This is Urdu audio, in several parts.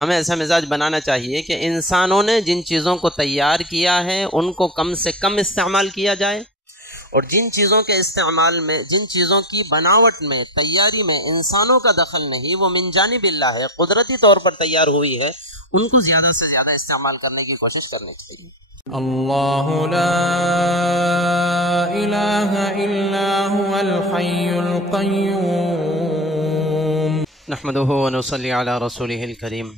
ہمیں ایسا مزاج بنانا چاہیے کہ انسانوں نے جن چیزوں کو تیار کیا ہے ان کو کم سے کم استعمال کیا جائے، اور جن چیزوں کے استعمال میں، جن چیزوں کی بناوٹ میں، تیاری میں انسانوں کا دخل نہیں، وہ من جانب اللہ ہے، قدرتی طور پر تیار ہوئی ہے، ان کو زیادہ سے زیادہ استعمال کرنے کی کوشش کرنی چاہیے۔ اللہ لا الہ الا هو الحی القیوم نحمده ونصلي على رسوله الكريم،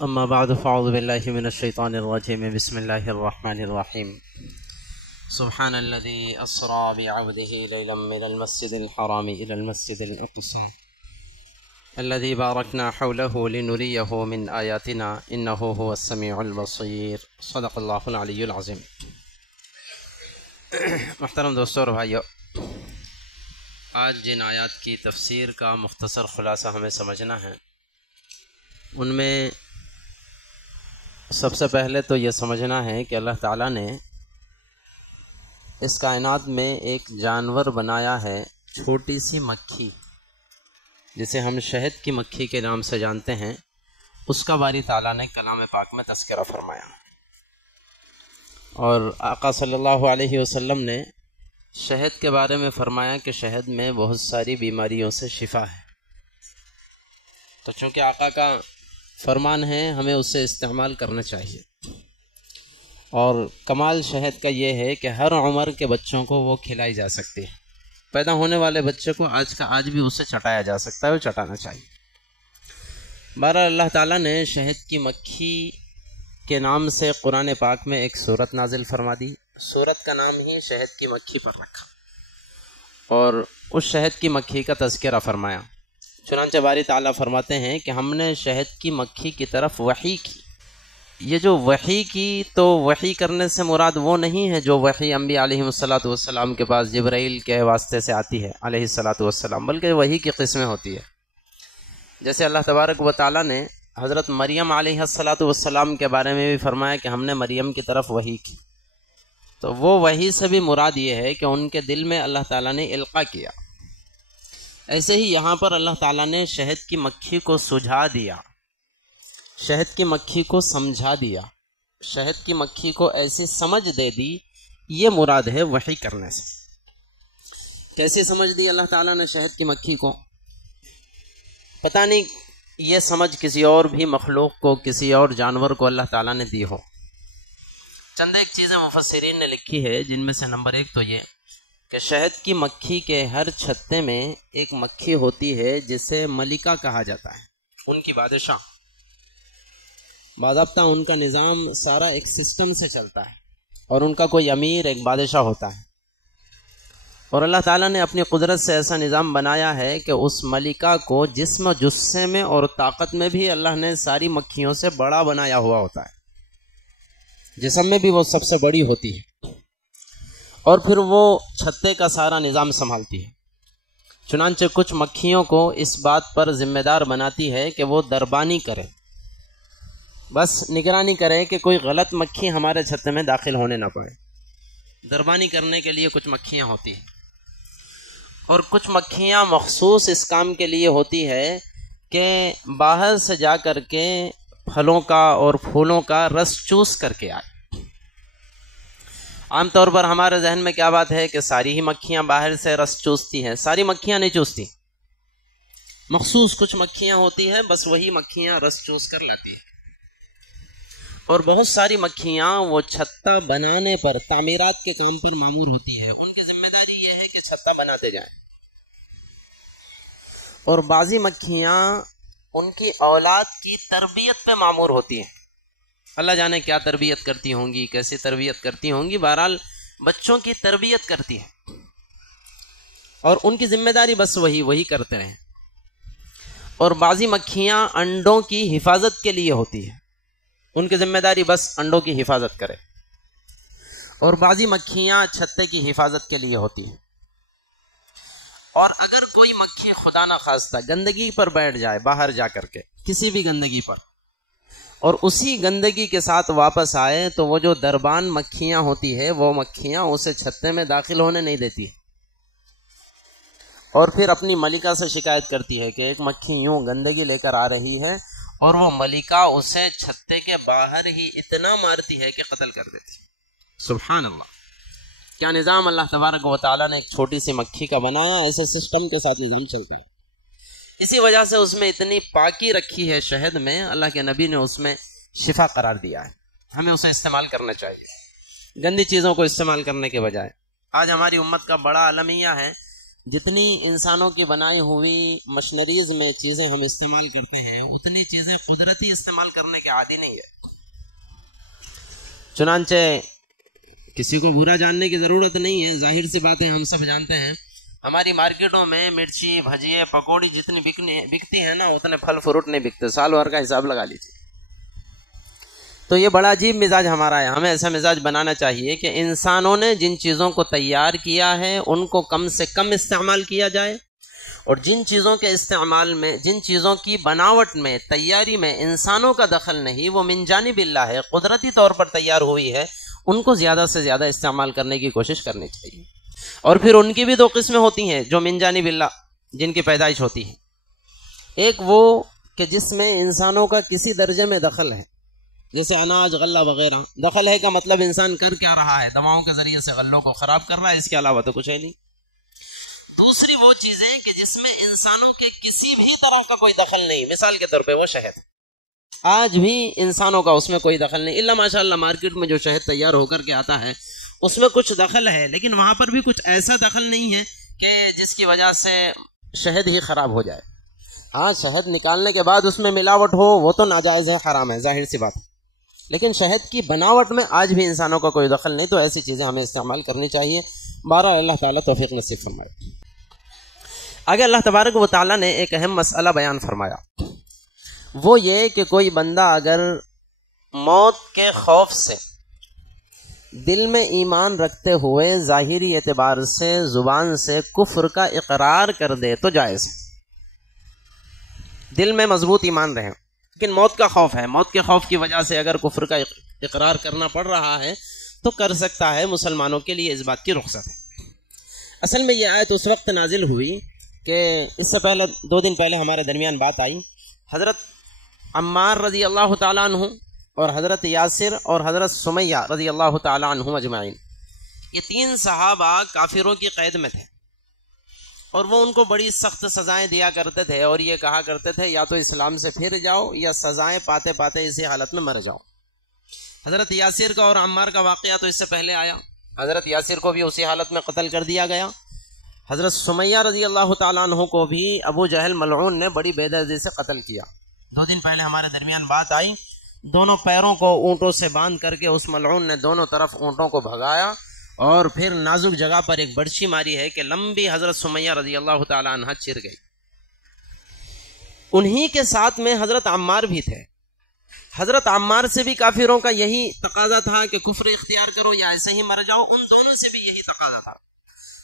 اما بعد فاعوذ باللہ من الشیطان الرجیم، بسم اللہ الرحمن الرحیم۔ سبحان الذي اسرى بعبده ليلا من المسجد الحرام الى المسجد الاقصى الذي باركنا حوله لنريه من آياتنا إنه هو السميع البصير، صدق اللہ العلی العظیم۔ محترم دوستو اور بھائیو، آج جن آیات کی تفسیر کا مختصر خلاصہ ہمیں سمجھنا ہے، ان میں سب سے پہلے تو یہ سمجھنا ہے کہ اللہ تعالیٰ نے اس کائنات میں ایک جانور بنایا ہے، چھوٹی سی مکھی، جسے ہم شہد کی مکھی کے نام سے جانتے ہیں، اس کا باری تعالیٰ نے کلام پاک میں تذکرہ فرمایا، اور آقا صلی اللہ علیہ وسلم نے شہد کے بارے میں فرمایا کہ شہد میں بہت ساری بیماریوں سے شفا ہے۔ تو چونکہ آقا کا فرمان ہے، ہمیں اسے استعمال کرنا چاہیے، اور کمال شہد کا یہ ہے کہ ہر عمر کے بچوں کو وہ کھلائی جا سکتی ہے، پیدا ہونے والے بچے کو آج بھی اسے چٹایا جا سکتا ہے، وہ چٹانا چاہیے۔ بہرحال اللہ تعالیٰ نے شہد کی مکھی کے نام سے قرآن پاک میں ایک سورت نازل فرما دی، سورت کا نام ہی شہد کی مکھی پر رکھا، اور اس شہد کی مکھی کا تذکرہ فرمایا۔ چنانچہ باری تعالیٰ فرماتے ہیں کہ ہم نے شہد کی مکھی کی طرف وحی کی۔ یہ جو وحی کی، تو وحی کرنے سے مراد وہ نہیں ہے جو وحی انبیاء علیہ السلام کے پاس جبرائیل کے واسطے سے آتی ہے علیہ السلام، بلکہ وحی کی قسمیں ہوتی ہے۔ جیسے اللہ تبارک و تعالیٰ نے حضرت مریم علیہ السلام کے بارے میں بھی فرمایا کہ ہم نے مریم کی طرف وحی کی، تو وہ وحی سے بھی مراد یہ ہے کہ ان کے دل میں اللہ تعالیٰ نے القاء کیا۔ ایسے ہی یہاں پر اللہ تعالیٰ نے شہد کی مکھی کو سجھا دیا، شہد کی مکھی کو سمجھا دیا، شہد کی مکھی کو ایسی سمجھ دے دی، یہ مراد ہے وحی کرنے سے۔ کیسے سمجھ دی اللہ تعالیٰ نے شہد کی مکھی کو؟ پتہ نہیں یہ سمجھ کسی اور بھی مخلوق کو، کسی اور جانور کو اللہ تعالیٰ نے دی ہو۔ چند ایک چیزیں مفسرین نے لکھی ہے، جن میں سے نمبر ایک تو یہ کہ شہد کی مکھی کے ہر چھتے میں ایک مکھی ہوتی ہے جسے ملکہ کہا جاتا ہے، ان کی بادشاہ، باضابطہ ان کا نظام سارا ایک سسٹم سے چلتا ہے، اور ان کا کوئی امیر، ایک بادشاہ ہوتا ہے، اور اللہ تعالیٰ نے اپنی قدرت سے ایسا نظام بنایا ہے کہ اس ملکہ کو جسم و جثے میں اور طاقت میں بھی اللہ نے ساری مکھیوں سے بڑا بنایا ہوا ہوتا ہے، جسم میں بھی وہ سب سے بڑی ہوتی ہے، اور پھر وہ چھتے کا سارا نظام سنبھالتی ہے۔ چنانچہ کچھ مکھیوں کو اس بات پر ذمہ دار بناتی ہے کہ وہ دربانی کرے، بس نگرانی کرے کہ کوئی غلط مکھی ہمارے چھتے میں داخل ہونے نہ پڑے۔ دربانی کرنے کے لیے کچھ مکھیاں ہوتی ہیں، اور کچھ مکھیاں مخصوص اس کام کے لیے ہوتی ہے کہ باہر سے جا کر کے پھلوں کا اور پھولوں کا رس چوس کر کے آئے۔ عام طور پر ہمارے ذہن میں کیا بات ہے کہ ساری ہی مکھیاں باہر سے رس چوستی ہیں، ساری مکھیاں نہیں چوستی، مخصوص کچھ مکھیاں ہوتی ہیں، بس وہی مکھیاں رس چوس کر لاتی ہیں، اور بہت ساری مکھیاں وہ چھتا بنانے پر، تعمیرات کے کام پر مامور ہوتی ہیں، ان کی ذمہ داری یہ ہے کہ چھتا بناتے جائیں، اور بعضی مکھیاں ان کی اولاد کی تربیت پہ مامور ہوتی ہیں۔ اللہ جانے کیا تربیت کرتی ہوں گی، کیسی تربیت کرتی ہوں گی، بہرحال بچوں کی تربیت کرتی ہے، اور ان کی ذمہ داری بس وہی کرتے رہیں۔ اور بعضی مکھیاں انڈوں کی حفاظت کے لیے ہوتی ہے، ان کی ذمہ داری بس انڈوں کی حفاظت کرے، اور بعضی مکھیاں چھتے کی حفاظت کے لیے ہوتی ہیں۔ اور اگر کوئی مکھی خدا نہ خواستہ گندگی پر بیٹھ جائے، باہر جا کر کے کسی بھی گندگی پر، اور اسی گندگی کے ساتھ واپس آئے، تو وہ جو دربان مکھیاں ہوتی ہے، وہ مکھیاں اسے چھتے میں داخل ہونے نہیں دیتی، اور پھر اپنی ملکہ سے شکایت کرتی ہے کہ ایک مکھی یوں گندگی لے کر آ رہی ہے اور وہ ملکہ اسے چھتے کے باہر ہی اتنا مارتی ہے کہ قتل کر دیتی. سبحان اللہ، کیا نظام اللہ تبارک و تعالیٰ نے ایک چھوٹی سی مکھی کا بنایا، ایسے سسٹم کے ساتھ نظام چل دیا. اسی وجہ سے اس میں اتنی پاکی رکھی ہے شہد میں، اللہ کے نبی نے اس میں شفا قرار دیا ہے. ہمیں اسے استعمال کرنا چاہیے گندی چیزوں کو استعمال کرنے کے بجائے. آج ہماری امت کا بڑا المیہ ہے، جتنی انسانوں کی بنائی ہوئی مشنریز میں چیزیں ہم استعمال کرتے ہیں اتنی چیزیں قدرتی استعمال کرنے کے عادی نہیں ہے. چنانچہ کسی کو برا جاننے کی ضرورت نہیں ہے، ظاہر سی باتیں ہم سب جانتے ہیں. ہماری مارکیٹوں میں مرچی، بھجیے، پکوڑی جتنی بکتی ہیں نا اتنے پھل فروٹ نہیں بکتے. سال بھر کا حساب لگا لیجیے. تو یہ بڑا عجیب مزاج ہمارا ہے. ہمیں ایسا مزاج بنانا چاہیے کہ انسانوں نے جن چیزوں کو تیار کیا ہے ان کو کم سے کم استعمال کیا جائے، اور جن چیزوں کے استعمال میں، جن چیزوں کی بناوٹ میں، تیاری میں انسانوں کا دخل نہیں، وہ من جانب اللہ ہے، قدرتی طور پر تیار ہوئی ہے، ان کو زیادہ سے زیادہ استعمال کرنے کی کوشش کرنی چاہیے. اور پھر ان کی بھی دو قسمیں ہوتی ہیں جو من جانب اللہ جن کی پیدائش ہوتی ہے. ایک وہ کہ جس میں انسانوں کا کسی درجے میں دخل ہے، جیسے اناج، غلہ وغیرہ. دخل ہے کا مطلب انسان کر کیا رہا ہے، دواؤں کے ذریعے سے غلوں کو خراب کر رہا ہے، اس کے علاوہ تو کچھ ہے نہیں. دوسری وہ چیزیں کہ جس میں انسانوں کے کسی بھی طرح کا کوئی دخل نہیں. مثال کے طور پہ وہ شہد، آج بھی انسانوں کا اس میں کوئی دخل نہیں، الا ماشاء اللہ مارکیٹ میں جو شہد تیار ہو کر کے آتا ہے اس میں کچھ دخل ہے، لیکن وہاں پر بھی کچھ ایسا دخل نہیں ہے کہ جس کی وجہ سے شہد ہی خراب ہو جائے. ہاں، شہد نکالنے کے بعد اس میں ملاوٹ ہو وہ تو ناجائز ہے، حرام ہے، ظاہر سی بات ہے. لیکن شہد کی بناوٹ میں آج بھی انسانوں کا کوئی دخل نہیں. تو ایسی چیزیں ہمیں استعمال کرنی چاہیے. بہرحال اللہ تعالیٰ توفیق نصیب فرمائے. آگے اللہ تبارک و تعالیٰ نے ایک اہم مسئلہ بیان فرمایا، وہ یہ کہ کوئی بندہ اگر موت کے خوف سے دل میں ایمان رکھتے ہوئے ظاہری اعتبار سے زبان سے کفر کا اقرار کر دے تو جائز ہے. دل میں مضبوط ایمان رہے، لیکن موت کا خوف ہے، موت کے خوف کی وجہ سے اگر کفر کا اقرار کرنا پڑ رہا ہے تو کر سکتا ہے. مسلمانوں کے لیے اس بات کی رخصت ہے. اصل میں یہ آیت اس وقت نازل ہوئی کہ اس سے پہلے 2 دن پہلے ہمارے درمیان بات آئی. حضرت عمار رضی اللہ تعالیٰ عنہ اور حضرت یاسر اور حضرت سمیہ رضی اللہ تعالیٰ عنہ اجمعین، یہ 3 صحابہ کافروں کی قید میں تھے، اور وہ ان کو بڑی سخت سزائیں دیا کرتے تھے، اور یہ کہا کرتے تھے یا تو اسلام سے پھر جاؤ یا سزائیں پاتے پاتے اسی حالت میں مر جاؤ. حضرت یاسر کا اور عمار کا واقعہ تو اس سے پہلے آیا. حضرت یاسر کو بھی اسی حالت میں قتل کر دیا گیا. حضرت سمیہ رضی اللہ تعالیٰ عنہ کو بھی ابو جہل ملعون نے بڑی بے دردی سے قتل کیا. 2 دن پہلے ہمارے درمیان بات آئی. دونوں پیروں کو اونٹوں سے باندھ کر کے اس ملعون نے دونوں طرف اونٹوں کو بھگایا، اور پھر نازک جگہ پر ایک برچھی ماری ہے کہ لمبی حضرت سمیہ رضی اللہ تعالیٰ عنہ چر گئی. انہی کے ساتھ میں حضرت عمار بھی تھے. حضرت عمار سے بھی کافروں کا یہی تقاضا تھا کہ کفر اختیار کرو یا ایسے ہی مر جاؤ. ان دونوں سے بھی یہی تقاضا تھا.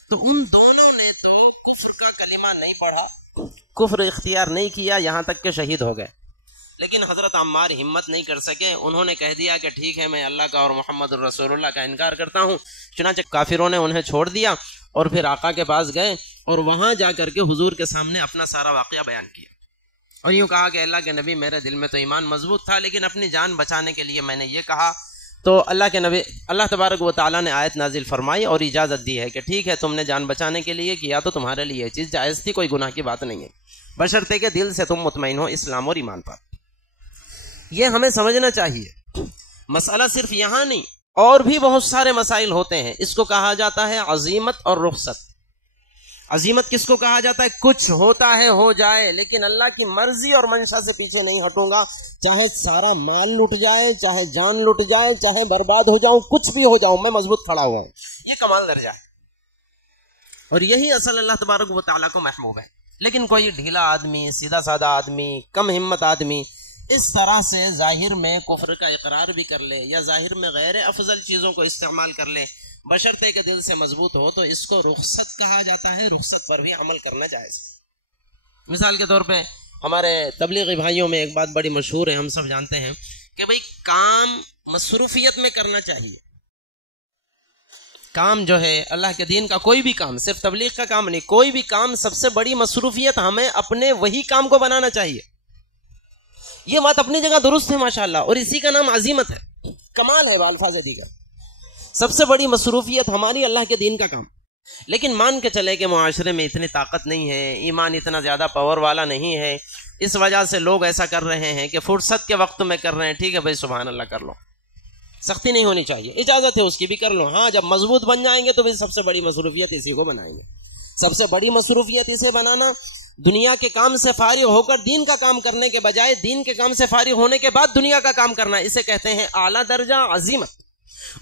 تو ان دونوں نے تو کفر کا کلمہ نہیں پڑھا، کفر اختیار نہیں کیا، یہاں تک کہ شہید ہو گئے. لیکن حضرت عمار ہمت نہیں کر سکے. انہوں نے کہہ دیا کہ ٹھیک ہے، میں اللہ کا اور محمد الرسول اللہ کا انکار کرتا ہوں. چنانچہ کافروں نے انہیں چھوڑ دیا اور پھر آقا کے پاس گئے اور وہاں جا کر کے حضور کے سامنے اپنا سارا واقعہ بیان کیا، اور یوں کہا کہ اللہ کے نبی، میرے دل میں تو ایمان مضبوط تھا، لیکن اپنی جان بچانے کے لیے میں نے یہ کہا. تو اللہ کے نبی، اللہ تبارک و تعالیٰ نے آیت نازل فرمائی اور اجازت دی ہے کہ ٹھیک ہے، تم نے جان بچانے کے لیے کیا تو تمہارے لیے یہ چیز جائز تھی، کوئی گناہ کی بات نہیں ہے، بشرطے کہ دل سے تم مطمئن ہو اسلام اور ایمان پر. یہ ہمیں سمجھنا چاہیے. مسئلہ صرف یہاں نہیں، اور بھی بہت سارے مسائل ہوتے ہیں. اس کو کہا جاتا ہے عزیمت اور رخصت. عزیمت کس کو کہا جاتا ہے؟ کچھ ہوتا ہے ہو جائے، لیکن اللہ کی مرضی اور منشا سے پیچھے نہیں ہٹوں گا، چاہے سارا مال لٹ جائے، چاہے جان لٹ جائے، چاہے برباد ہو جاؤں، کچھ بھی ہو جاؤں، میں مضبوط کھڑا ہوا ہوں. یہ کمال درجہ ہے، اور یہی اصل اللہ تبارک و تعالیٰ کو محبوب ہے. لیکن کوئی ڈھیلا آدمی، سیدھا سادہ آدمی، کم ہمت آدمی اس طرح سے ظاہر میں کفر کا اقرار بھی کر لے یا ظاہر میں غیر افضل چیزوں کو استعمال کر لے، بشرطے کہ دل سے مضبوط ہو، تو اس کو رخصت کہا جاتا ہے. رخصت پر بھی عمل کرنا جائز. مثال کے طور پہ ہمارے تبلیغی بھائیوں میں ایک بات بڑی مشہور ہے، ہم سب جانتے ہیں کہ بھئی کام مصروفیت میں کرنا چاہیے. کام جو ہے اللہ کے دین کا کوئی بھی کام، صرف تبلیغ کا کام نہیں، کوئی بھی کام سب سے بڑی مصروفیت ہمیں اپنے وہی کام کو بنانا چاہیے. یہ بات اپنی جگہ درست ہے ماشاءاللہ، اور اسی کا نام عزیمت ہے، کمال ہے بالفاظ دیگر۔ سب سے بڑی مصروفیت ہماری اللہ کے دین کا کام، لیکن مان کے چلے کہ معاشرے میں اتنی طاقت نہیں ہے، ایمان اتنا زیادہ پاور والا نہیں ہے، اس وجہ سے لوگ ایسا کر رہے ہیں کہ فرصت کے وقت میں کر رہے ہیں، ٹھیک ہے بھائی سبحان اللہ کر لو، سختی نہیں ہونی چاہیے، اجازت ہے اس کی بھی کر لو، ہاں جب مضبوط بن جائیں گے تو بھی سب سے بڑی مصروفیت اسی کو بنائیں گے، سب سے بڑی مصروفیت اسے بنانا، دنیا کے کام سے فارغ ہو کر دین کا کام کرنے کے بجائے دین کے کام سے فارغ ہونے کے بعد دنیا کا کام کرنا، اسے کہتے ہیں اعلیٰ درجہ عزیمت،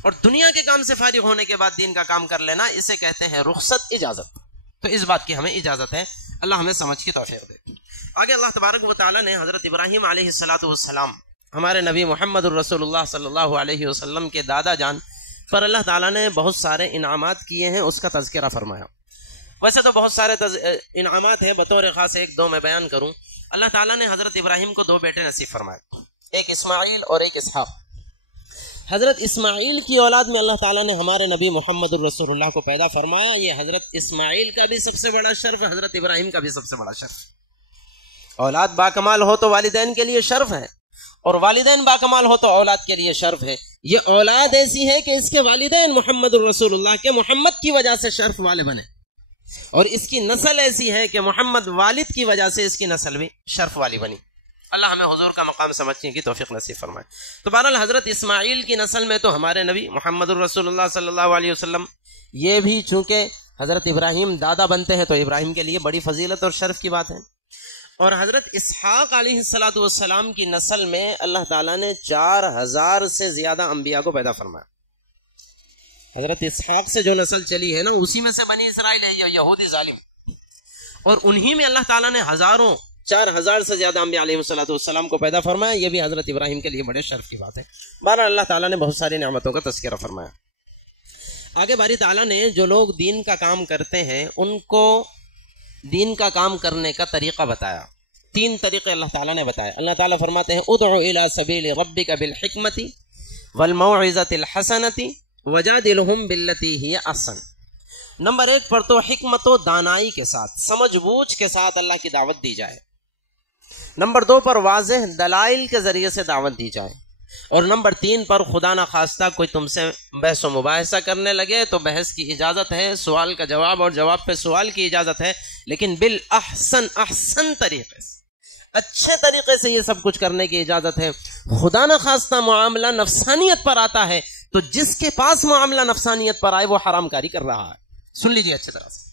اور دنیا کے کام سے فارغ ہونے کے بعد دین کا کام کر لینا اسے کہتے ہیں رخصت، اجازت۔ تو اس بات کی ہمیں اجازت ہے، اللہ ہمیں سمجھ کی توفیق دے۔ آگے اللہ تبارک و تعالیٰ نے حضرت ابراہیم علیہ السلام ہمارے نبی محمد الرسول اللہ صلی اللہ علیہ وسلم کے دادا جان پر اللہ تعالیٰ نے بہت سارے انعامات کیے ہیں، اس کا تذکرہ فرمایا۔ ویسے تو بہت سارے انعامات ہیں، بطور خاص ایک دو میں بیان کروں۔ اللہ تعالیٰ نے حضرت ابراہیم کو 2 بیٹے نصیب فرمائے، ایک اسماعیل اور ایک اسحاق۔ حضرت اسماعیل کی اولاد میں اللہ تعالیٰ نے ہمارے نبی محمد الرسول اللہ کو پیدا فرمایا۔ یہ حضرت اسماعیل کا بھی سب سے بڑا شرف، حضرت ابراہیم کا بھی سب سے بڑا شرف۔ اولاد باکمال ہو تو والدین کے لیے شرف ہے، اور والدین باکمال ہو تو اولاد کے لیے شرف ہے۔ یہ اولاد ایسی ہے کہ اس کے والدین محمد الرسول اللہ کے محمد کی وجہ سے شرف والے بنے، اور اس کی نسل ایسی ہے کہ محمد والد کی وجہ سے اس کی نسل بھی شرف والی بنی۔ اللہ ہمیں حضور کا مقام سمجھنے کی توفیق نصیب فرمائے۔ تو بہرحال حضرت اسماعیل کی نسل میں تو ہمارے نبی محمد الرسول اللہ صلی اللہ علیہ وسلم، یہ بھی چونکہ حضرت ابراہیم دادا بنتے ہیں تو ابراہیم کے لیے بڑی فضیلت اور شرف کی بات ہے۔ اور حضرت اسحاق علیہ السلام کی نسل میں اللہ تعالیٰ نے 4000 سے زیادہ انبیاء کو پیدا فرمایا۔ حضرت اسحاق سے جو نسل چلی ہے نا، اسی میں سے بنی اسرائیل ہے، یہ یہودی ظالم، اور انہی میں اللہ تعالیٰ نے 4000 سے زیادہ انبیاء علیہ السلام کو پیدا فرمایا۔ یہ بھی حضرت ابراہیم کے لیے بڑے شرف کی بات ہے۔ بہرحال اللہ تعالیٰ نے بہت ساری نعمتوں کا تذکرہ فرمایا۔ آگے باری تعالیٰ نے جو لوگ دین کا کام کرتے ہیں ان کو دین کا کام کرنے کا طریقہ بتایا۔ 3 طریقے اللہ تعالیٰ نے بتایا۔ اللہ تعالیٰ فرماتے ہیں ادعو الی سبیل ربک بالحکمت والموعظۃ الحسنۃ وجادلہم باللتی ہی احسن۔ نمبر 1 پر تو حکمت و دانائی کے ساتھ، سمجھ بوجھ کے ساتھ اللہ کی دعوت دی جائے۔ نمبر 2 پر واضح دلائل کے ذریعے سے دعوت دی جائے، اور نمبر 3 پر خدا نہ خواستہ کوئی تم سے بحث و مباحثہ کرنے لگے تو بحث کی اجازت ہے، سوال کا جواب اور جواب پہ سوال کی اجازت ہے، لیکن بالاحسن، احسن طریقے سے، اچھے طریقے سے یہ سب کچھ کرنے کی اجازت ہے۔ خدا نہ خواستہ معاملہ نفسانیت پر آتا ہے تو جس کے پاس معاملہ نفسانیت پر آئے وہ حرام کاری کر رہا ہے۔ سن لیجیے اچھی طرح سے،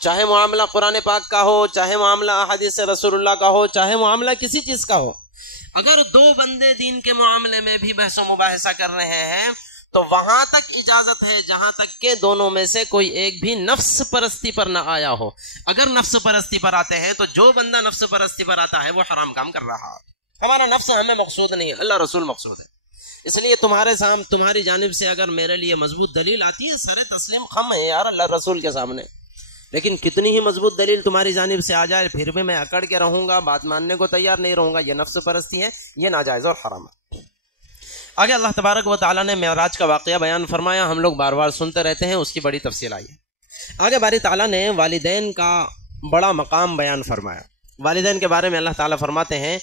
چاہے معاملہ قرآن پاک کا ہو، چاہے معاملہ احادیث رسول اللہ کا ہو، چاہے معاملہ کسی چیز کا ہو، اگر 2 بندے دین کے معاملے میں بھی بحث و مباحثہ کر رہے ہیں تو وہاں تک اجازت ہے جہاں تک کہ دونوں میں سے کوئی ایک بھی نفس پرستی پر نہ آیا ہو۔ اگر نفس پرستی پر آتے ہیں تو جو بندہ نفس پرستی پر آتا ہے وہ حرام کام کر رہا ہے۔ ہمارا نفس ہمیں مقصود نہیں ہے، اللہ رسول مقصود ہے۔ اس لیے تمہاری جانب سے اگر میرے لیے مضبوط دلیل آتی ہے، سارے تسلیم خم ہے یار اللہ رسول کے سامنے، لیکن کتنی ہی مضبوط دلیل تمہاری جانب سے آ جائے پھر بھی میں اکڑ کے رہوں گا، بات ماننے کو تیار نہیں رہوں گا، یہ نفس پرستی ہے، یہ ناجائز اور حرام ہے۔ آگے اللہ تبارک و تعالیٰ نے معراج کا واقعہ بیان فرمایا، ہم لوگ بار بار سنتے رہتے ہیں، اس کی بڑی تفصیل آئی ہے۔ آگے باری تعالیٰ نے والدین کا بڑا مقام بیان فرمایا۔ والدین کے بارے میں اللہ تعالیٰ فرماتے ہیں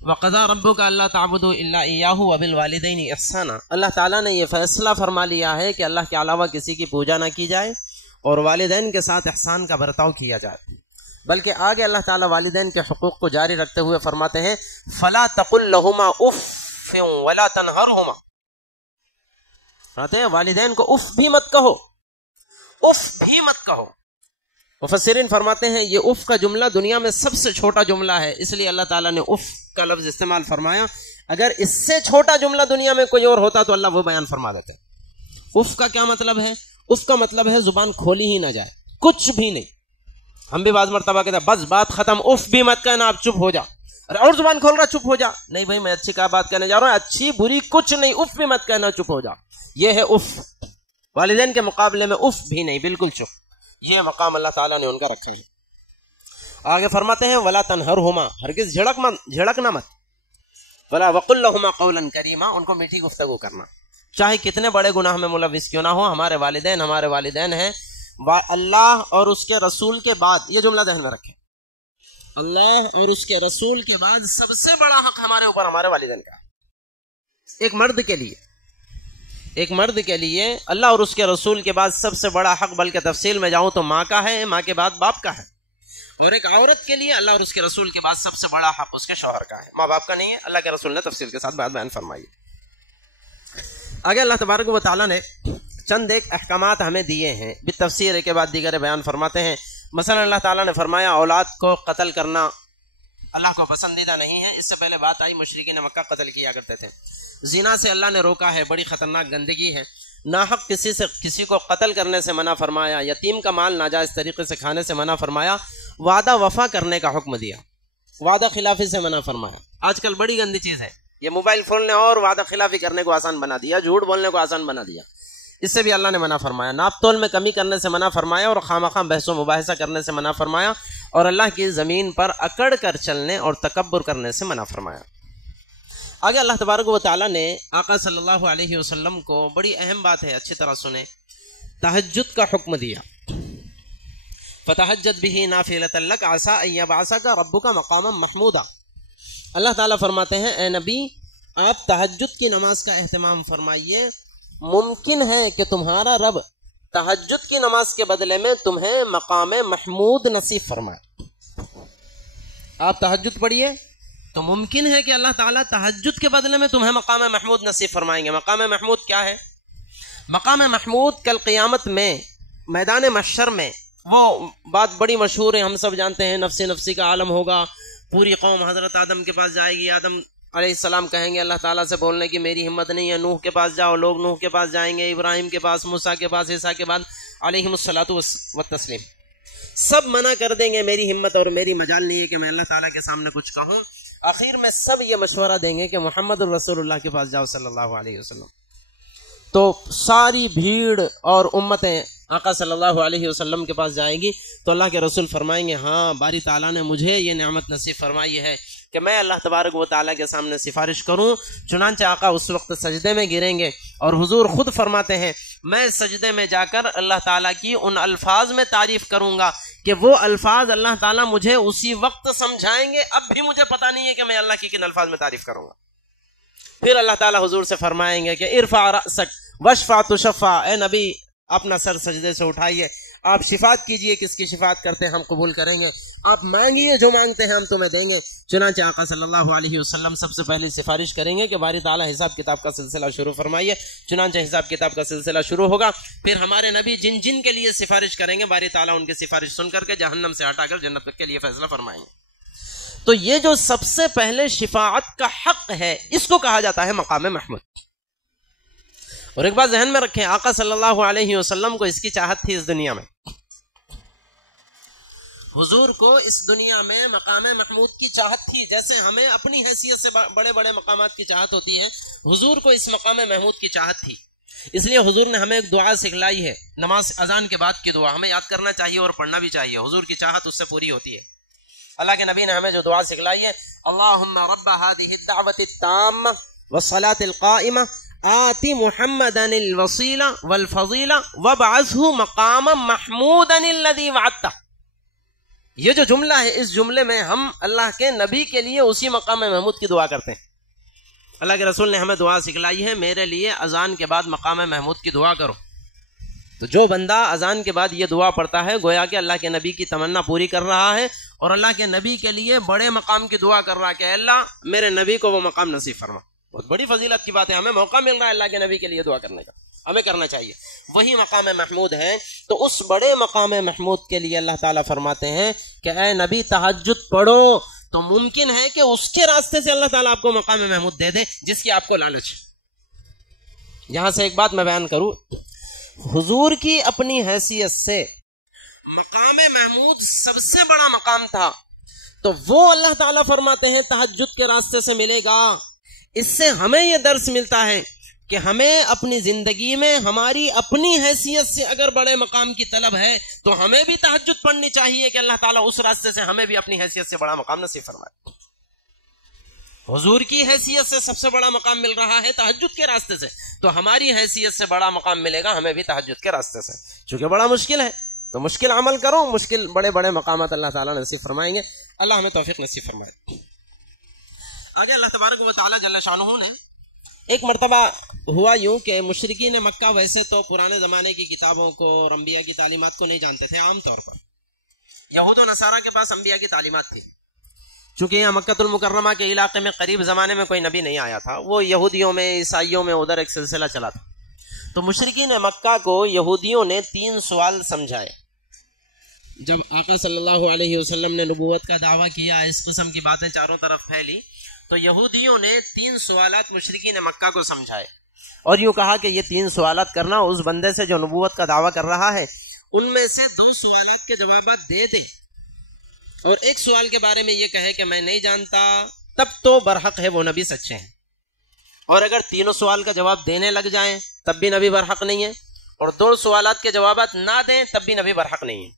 وَقَضَىٰ رَبُّكَ أَلَّا تَعْبُدُوا إِلَّا إِيَّاهُ وَبِالْوَالِدَيْنِ إِحْسَانًا۔ اللہ تعالیٰ نے یہ فیصلہ فرما لیا ہے کہ اللہ کے علاوہ کسی کی پوجا نہ کی جائے اور والدین کے ساتھ احسان کا برتاؤ کیا جائے۔ بلکہ آگے اللہ تعالیٰ والدین کے حقوق کو جاری رکھتے ہوئے فرماتے ہیں فَلَا تَقُلْ لَهُمَا أُفٍّ وَلَا تَنْهَرْهُمَا۔ فرماتے ہیں والدین کو اف بھی مت کہو، اف بھی مت کہو۔ مفسرین فرماتے ہیں یہ اف کا جملہ دنیا میں سب سے چھوٹا جملہ ہے، اس لیے اللہ تعالیٰ نے اف کا لفظ استعمال فرمایا۔ اگر اس سے چھوٹا جملہ دنیا میں کوئی اور ہوتا تو اللہ وہ بیان فرما دیتے۔ اف کا کیا مطلب ہے؟ اف کا مطلب ہے زبان کھولی ہی نہ جائے، کچھ بھی نہیں۔ ہم بھی بعض مرتبہ کہتے ہیں بس بات ختم، اف بھی مت کہنا، آپ چپ ہو جا۔ ارے اور زبان کھول رہا، چپ ہو جا۔ نہیں بھائی میں اچھی بات کہنے جا رہا ہوں، اچھی بری کچھ نہیں، اف بھی مت کہنا، چپ ہو جا۔ یہ ہے اف۔ والدین کے مقابلے میں اف بھی نہیں، بالکل چپ۔ یہ مقام اللہ تعالیٰ نے ان کا رکھا ہے۔ آگے فرماتے ہیں ولا تنہرہما، ہرگز جھڑکنا مت۔ ولا وقل لہما قولا کریما، ان کو میٹھی گفتگو کرنا، چاہے کتنے بڑے گناہ میں ملوث کیوں نہ ہو۔ ہمارے والدین ہیں، اللہ اور اس کے رسول کے بعد، یہ جملہ ذہن میں رکھیں، اللہ اور اس کے رسول کے بعد سب سے بڑا حق ہمارے اوپر ہمارے والدین کا. ایک مرد کے لیے اللہ اور اس کے رسول کے بعد سب سے بڑا حق، بلکہ تفصیل میں جاؤں تو ماں کا ہے، ماں کے بعد باپ کا ہے. اور ایک عورت کے لیے اللہ اور اس کے رسول کے بعد سب سے بڑا حق اس کے شوہر کا ہے، ماں باپ کا نہیں ہے. اللہ کے رسول نے تفصیل کے ساتھ بات بیان فرمائی. آگے اللہ تبارک و تعالیٰ نے چند ایک احکامات ہمیں دیے ہیں، بالتفسیر کے بعد دیگر بیان فرماتے ہیں. مثلا اللہ تعالیٰ نے فرمایا اولاد کو قتل کرنا اللہ کو پسندیدہ نہیں ہے. اس سے پہلے بات آئی مشرکین مکہ قتل کیا کرتے تھے. زنا سے اللہ نے روکا ہے، بڑی خطرناک گندگی ہے. ناحق کسی کو قتل کرنے سے منع فرمایا. یتیم کا مال ناجائز طریقے سے کھانے سے منع فرمایا. وعدہ وفا کرنے کا حکم دیا، وعدہ خلافی سے منع فرمایا. آج کل بڑی گندی چیز ہے یہ موبائل فون نے، اور وعدہ خلافی کرنے کو آسان بنا دیا، جھوٹ بولنے کو آسان بنا دیا. اس سے بھی اللہ نے منع فرمایا. ناپ تول میں کمی کرنے سے منع فرمایا، اور خامخواہ بحث و مباحثہ کرنے سے منع فرمایا، اور اللہ کی زمین پر اکڑ کر چلنے اور تکبر کرنے سے منع فرمایا. آگے اللہ تبارک و تعالیٰ نے آقا صلی اللہ علیہ وسلم کو بڑی اہم بات ہے، اچھی طرح سنیں، تہجد کا حکم دیا. فتہجد بہ نافلۃ لک عسیٰ ان یبعثک ربک مقاما محمودا. اللہ تعالیٰ فرماتے ہیں اے نبی آپ تہجد کی نماز کا اہتمام فرمائیے. ممکن ہے کہ تمہارا رب تہجد کی نماز کے بدلے میں تمہیں مقام محمود نصیب فرمائے. آپ تہجد پڑھیے تو ممکن ہے کہ اللہ تعالیٰ تہجد کے بدلے میں تمہیں مقام محمود نصیب فرمائیں گے. مقام محمود کیا ہے؟ مقام محمود کل قیامت میں میدان محشر میں وہ بات بڑی مشہور ہے، ہم سب جانتے ہیں، نفسی نفسی کا عالم ہوگا. پوری قوم حضرت آدم کے پاس جائے گی. آدم علیہ السلام کہیں گے اللہ تعالیٰ سے بولنے کی میری ہمت نہیں ہے. نوح کے پاس جاؤ، لوگ نوح کے پاس جائیں گے، ابراہیم کے پاس، موسیٰ کے پاس، عیسیٰ کے بعد علیہم الصلاۃ والتسلیم. سب منع کر دیں گے، میری ہمت اور میری مجال نہیں ہے کہ میں اللہ تعالیٰ کے سامنے کچھ کہوں. آخر میں سب یہ مشورہ دیں گے کہ محمد الرسول اللہ کے پاس جاؤ صلی اللہ علیہ وسلم. تو ساری بھیڑ اور امتیں آقا صلی اللہ علیہ وسلم کے پاس جائیں گی تو اللہ کے رسول فرمائیں گے ہاں باری تعالیٰ نے مجھے یہ نعمت نصیب فرمائی ہے کہ میں اللہ تبارک و تعالیٰ کے سامنے سفارش کروں. چنانچہ آقا اس وقت سجدے میں گریں گے اور حضور خود فرماتے ہیں میں سجدے میں جا کر اللہ تعالیٰ کی ان الفاظ میں تعریف کروں گا کہ وہ الفاظ اللہ تعالیٰ مجھے اسی وقت سمجھائیں گے. اب بھی مجھے پتہ نہیں ہے کہ میں اللہ کی کن الفاظ میں تعریف کروں گا. پھر اللہ تعالیٰ حضور سے فرمائیں گے کہ ارفع رأسک واشفع تشفع. اے نبی اپنا سر سجدے سے اٹھائیے، آپ شفاعت کیجئے، کس کی شفاعت کرتے ہیں ہم قبول کریں گے، آپ مانگیے جو مانگتے ہیں ہم تمہیں دیں گے. چنانچہ آقا صلی اللہ علیہ وسلم سب سے پہلے سفارش کریں گے کہ باری تعالیٰ حساب کتاب کا سلسلہ شروع فرمائیے. چنانچہ حساب کتاب کا سلسلہ شروع ہوگا. پھر ہمارے نبی جن جن کے لیے سفارش کریں گے باری تعالیٰ ان کی سفارش سن کر کے جہنم سے ہٹا کر جنت کے لیے فیصلہ فرمائیں گے. تو یہ جو سب سے پہلے شفاعت کا حق ہے اس کو کہا جاتا ہے مقام محمود. اور ایک بات ذہن میں رکھیں، آقا صلی اللہ علیہ وسلم کو اس کی چاہت تھی. اس دنیا میں حضور کو اس دنیا میں مقام محمود کی چاہت تھی. جیسے ہمیں اپنی حیثیت سے بڑے بڑے مقامات کی چاہت ہوتی ہے، حضور کو اس مقام محمود کی چاہت تھی. اس لیے حضور نے ہمیں ایک دعا سکھلائی ہے، نماز اذان کے بعد کی دعا ہمیں یاد کرنا چاہیے اور پڑھنا بھی چاہیے. حضور کی چاہت اس سے پوری ہوتی ہے. اللہ کے نبی نے ہمیں جو دعا سکھلائی ہے اللہم رب هذه الدعوة التامة والصلاة القائمة آتی محمدا الوسیلہ والفضیلہ وابعثہ مقاما محمودا الذی وعدتہ. یہ جو جملہ ہے اس جملے میں ہم اللہ کے نبی کے لیے اسی مقام محمود کی دعا کرتے ہیں. اللہ کے رسول نے ہمیں دعا سکھلائی ہے میرے لیے اذان کے بعد مقام محمود کی دعا کرو. تو جو بندہ اذان کے بعد یہ دعا پڑھتا ہے گویا کہ اللہ کے نبی کی تمنا پوری کر رہا ہے اور اللہ کے نبی کے لیے بڑے مقام کی دعا کر رہا ہے کہ اللہ میرے نبی کو وہ مقام نصیب فرما. بہت بڑی فضیلت کی بات ہے، ہمیں موقع مل رہا ہے اللہ کے نبی کے لیے دعا کرنے کا، ہمیں کرنا چاہیے. وہی مقام محمود ہے. تو اس بڑے مقام محمود کے لیے اللہ تعالیٰ فرماتے ہیں کہ اے نبی تہجد پڑھو. تو ممکن ہے کہ اس کے راستے سے اللہ تعالیٰ آپ کو مقام محمود دے دے جس کی آپ کو لالچ. یہاں سے ایک بات میں بیان کروں، حضور کی اپنی حیثیت سے مقام محمود سب سے بڑا مقام تھا، تو وہ اللہ تعالیٰ فرماتے ہیں تہجد کے راستے سے ملے گا. اس سے ہمیں یہ درس ملتا ہے کہ ہمیں اپنی زندگی میں ہماری اپنی حیثیت سے اگر بڑے مقام کی طلب ہے تو ہمیں بھی تہجد پڑھنی چاہیے کہ اللہ تعالیٰ اس راستے سے ہمیں بھی اپنی حیثیت سے بڑا مقام نصیب فرمائے. حضور کی حیثیت سے سب سے بڑا مقام مل رہا ہے تہجد کے راستے سے، تو ہماری حیثیت سے بڑا مقام ملے گا ہمیں بھی تہجد کے راستے سے، چونکہ بڑا مشکل ہے. تو مشکل عمل کرو، مشکل بڑے بڑے مقامات اللہ تعالیٰ نصیب فرمائیں گے. اللہ ہمیں توفیق نصیب فرمائے. آگے اللہ تبارک و تعالیٰ جل شانہ نے ایک مرتبہ ہوا یوں کہ مشرکین مکہ ویسے تو پرانے زمانے کی کتابوں کو اور انبیاء کی تعلیمات کو نہیں جانتے تھے. عام طور پر یہود و نصارہ کے پاس انبیاء کی تعلیمات تھی. چونکہ یہاں مکہ المکرمہ کے علاقے میں قریب زمانے میں کوئی نبی نہیں آیا تھا، وہ یہودیوں میں عیسائیوں میں ادھر ایک سلسلہ چلا تھا. تو مشرکین مکہ کو یہودیوں نے 3 سوال سمجھائے. جب آقا صلی اللہ علیہ وسلم نے نبوت کا دعویٰ کیا، اس قسم کی باتیں چاروں طرف پھیلی، تو یہودیوں نے 3 سوالات مشرکین مکہ کو سمجھائے اور یوں کہا کہ یہ 3 سوالات کرنا اس بندے سے جو نبوت کا دعویٰ کر رہا ہے، ان میں سے 2 سوالات کے جوابات دے دے اور ایک سوال کے بارے میں یہ کہے کہ میں نہیں جانتا، تب تو برحق ہے وہ نبی سچے ہیں. اور اگر 3 سوال کا جواب دینے لگ جائیں تب بھی نبی برحق نہیں ہے، اور 2 سوالات کے جوابات نہ دیں تب بھی نبی برحق نہیں ہے.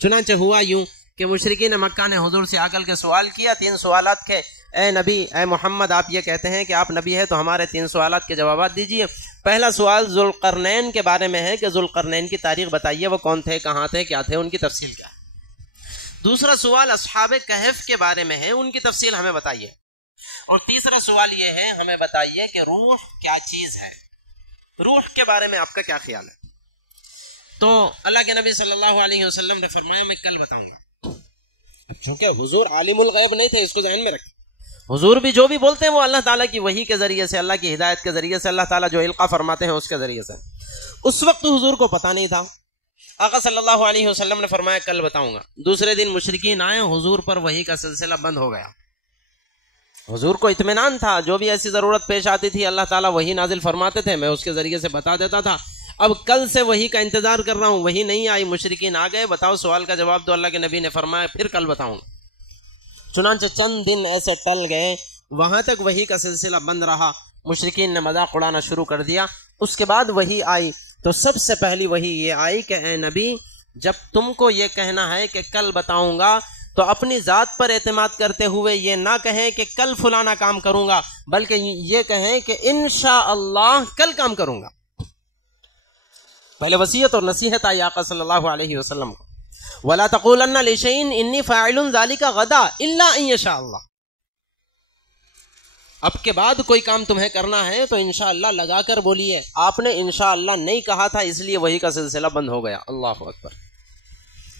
چنانچہ ہوا یوں کہ مشرکین مکہ نے حضور سے آ کر کے سوال کیا 3 سوالات کے. اے نبی، اے محمد، آپ یہ کہتے ہیں کہ آپ نبی ہے تو ہمارے 3 سوالات کے جوابات دیجئے. پہلا سوال ذوالقرنین کے بارے میں ہے کہ ذوالقرنین کی تاریخ بتائیے، وہ کون تھے، کہاں تھے، کیا تھے، ان کی تفصیل کیا ہے. دوسرا سوال اصحاب کہف کے بارے میں ہے، ان کی تفصیل ہمیں بتائیے. اور تیسرا سوال یہ ہے، ہمیں بتائیے کہ روح کیا چیز ہے، روح کے بارے میں آپ کا کیا خیال ہے. تو اللہ کے نبی صلی اللہ علیہ وسلم نے فرمایا میں کل بتاؤں گا. اب چونکہ حضور عالم الغیب نہیں تھے، اس کو ذہن میں رکھیں. حضور بھی جو بھی بولتے ہیں وہ اللہ تعالیٰ کی وحی کے ذریعے سے، اللہ کی ہدایت کے ذریعے سے، اللہ تعالیٰ جو القا فرماتے ہیں اس کے ذریعے سے. اس وقت حضور کو پتہ نہیں تھا. آقا صلی اللہ علیہ وسلم نے فرمایا کل بتاؤں گا. دوسرے دن مشرکین آئے، حضور پر وحی کا سلسلہ بند ہو گیا. حضور کو اطمینان تھا، جو بھی ایسی ضرورت پیش آتی تھی اللہ تعالیٰ وحی نازل فرماتے تھے، میں اس کے ذریعے سے بتا دیتا تھا. اب کل سے وحی کا انتظار کر رہا ہوں، وحی نہیں آئی، مشرکین آ گئے، بتاؤ سوال کا جواب دو. اللہ کے نبی نے فرمایا پھر کل بتاؤں گا. چنانچہ چند دن ایسے ٹل گئے، وہاں تک وحی کا سلسلہ بند رہا. مشرکین نے مذاق اڑانا شروع کر دیا. اس کے بعد وحی آئی تو سب سے پہلی وحی یہ آئی کہ اے نبی، جب تم کو یہ کہنا ہے کہ کل بتاؤں گا تو اپنی ذات پر اعتماد کرتے ہوئے یہ نہ کہیں کہ کل فلانا کام کروں گا، بلکہ یہ کہیں کہ انشاءاللہ کل کام کروں گا. پہلے وصیت اور نصیحت آئی آقا صلی اللہ علیہ وسلم کو. وَلَا تَقُولَنَّ لِشَيْءٍ إِنِّي فَاعِلٌ ذَلِكَ غَدًا إِلَّا أَن يَشَاءَ اللَّهُ. اب کے بعد کوئی کام تمہیں کرنا ہے تو انشاءاللہ لگا کر بولیے. آپ نے انشاءاللہ نہیں کہا تھا، اس لیے وحی کا سلسلہ بند ہو گیا. اللہ اکبر.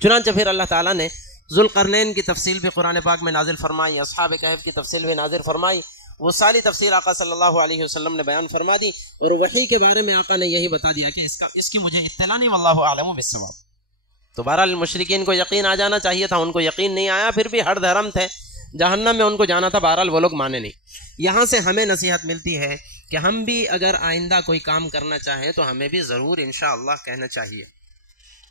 چنانچہ پھر اللہ تعالیٰ نے ذوالقرنین کی تفصیل بھی قرآن پاک میں نازل فرمائی، اصحاب کہف کی تفصیل بھی نازل فرمائی. وہ ساری تفسیر آقا صلی اللہ علیہ وسلم نے بیان فرما دی. اور وحی کے بارے میں آقا نے یہی بتا دیا کہ اس کی مجھے اطلاع نہیں، واللہ اعلم بالصواب. تو بہرحال مشرکین کو یقین آ جانا چاہیے تھا، ان کو یقین نہیں آیا، پھر بھی ہر دھرم تھے، جہنم میں ان کو جانا تھا، بہرحال وہ لوگ مانے نہیں. یہاں سے ہمیں نصیحت ملتی ہے کہ ہم بھی اگر آئندہ کوئی کام کرنا چاہیں تو ہمیں بھی ضرور انشاءاللہ کہنا چاہیے.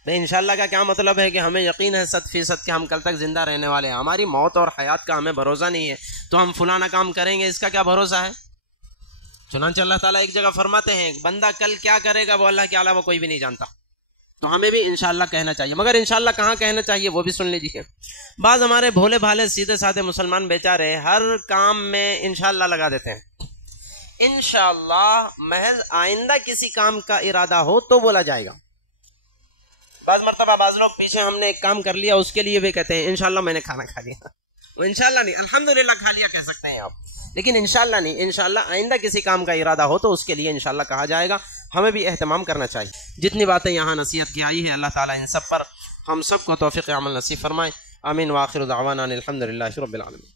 انشاءاللہ کا کیا مطلب ہے کہ ہمیں یقین ہے 100% کہ ہم کل تک زندہ رہنے والے ہیں، ہماری موت اور حیات کا ہمیں بھروسہ نہیں ہے، تو ہم فلانا کام کریں گے، اس کا کیا بھروسہ ہے. چنانچہ اللہ تعالیٰ ایک جگہ فرماتے ہیں بندہ کل کیا کرے گا وہ اللہ کے علاوہ کوئی بھی نہیں جانتا. تو ہمیں بھی انشاءاللہ کہنا چاہیے، مگر انشاءاللہ کہاں کہنا چاہیے وہ بھی سن لیجیے. بعض ہمارے بھولے بھالے سیدھے سادھے مسلمان بیچارے ہر کام میں انشاءاللہ لگا دیتے ہیں. انشاءاللہ محض آئندہ کسی کام کا ارادہ ہو تو بولا جائے گا. بعض مرتبہ بعض لوگ پیچھے ہم نے ایک کام کر لیا اس کے لیے بھی کہتے ہیں انشاءاللہ میں نے کھانا کھا لیا. وہ انشاءاللہ نہیں، الحمدللہ کھا لیا کہہ سکتے ہیں آپ، لیکن انشاءاللہ نہیں. انشاءاللہ آئندہ کسی کام کا ارادہ ہو تو اس کے لیے انشاءاللہ کہا جائے گا. ہمیں بھی اہتمام کرنا چاہیے. جتنی باتیں یہاں نصیحت کی آئی ہے اللہ تعالیٰ ان سب پر ہم سب کو توفیق عمل نصیب فرمائے. آمین. وآخر دعوانا الحمدللہ رب العالمین.